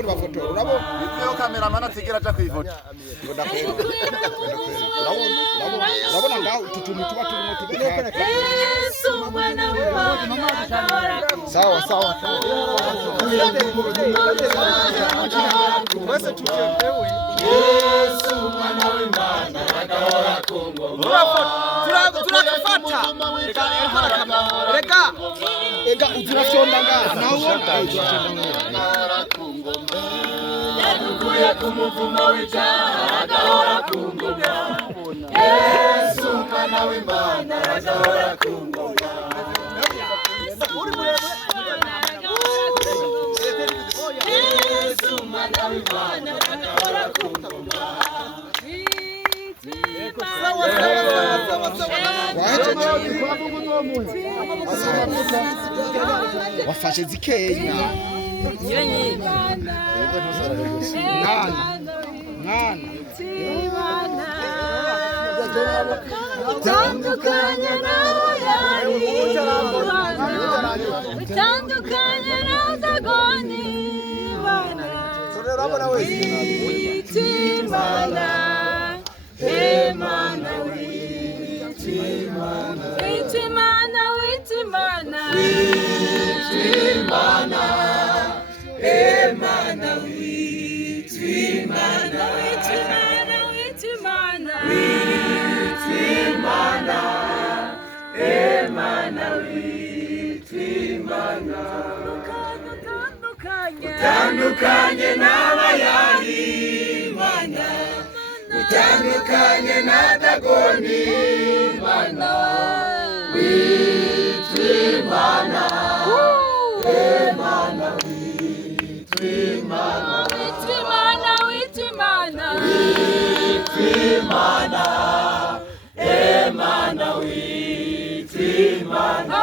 kuri bafotora urabona ibyo cameraman atigera aja kwifoto urabona ngaho ututuntu tuba turimo tubikaka sawa wese tujepewe Yesu mwana w'Imana agahora ku ngoma turakufata rega uzirashonda ngaho nawo yadukuye ku muvumo w'icyaha agahora ku ngoma Yesu mwana w'Imana agahora ku ngoma Yesu mwana w'Imana agahora ku ngoma wafashe zikenya utandukanye na Dagoni witimana Emana witimana Emana witimana Emana witimana utandukanye n'abayali mana utandukanye na Dagoni mana witimana Emana witimana Emana witimana Emana witimana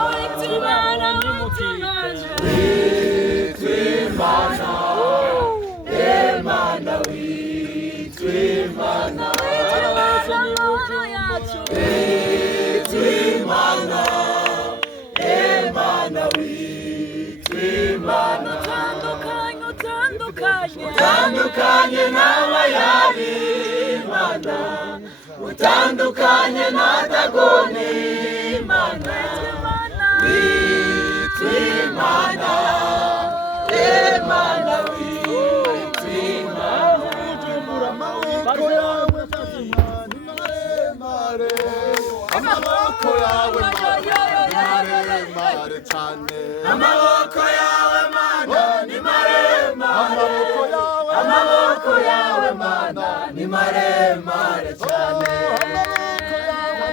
Emana witimana utandukanye n'abayali mana utandukanye na Dagoni mana witimana Emana witimana amaboko yawe amaboko yawe maremare cyane amaboko yawe mana ni maremare amaboko yawe mana ni maremare cyane amaboko yawe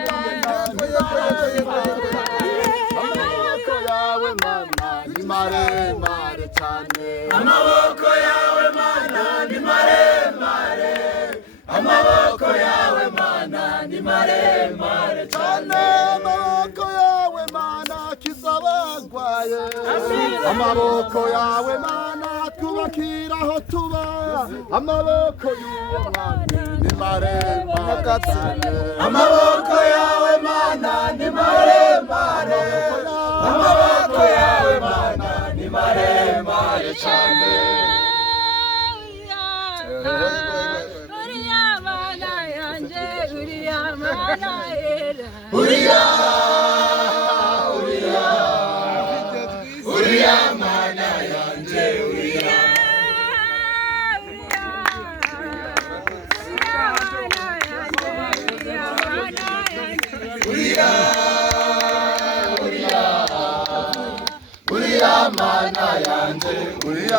mana ni maremare cyane amaboko yawe mana ni maremare amaboko yawe mana ni maremare cyane amaboko yawe mana kizabagwaye amaboko yawe mana twubakiraho tuba amaboko y'umwami ni maremare cyane amaboko yawe mana ni maremare amaboko yawe mana ni maremare cyane Uriya mana yanje uriya mana yanje uriya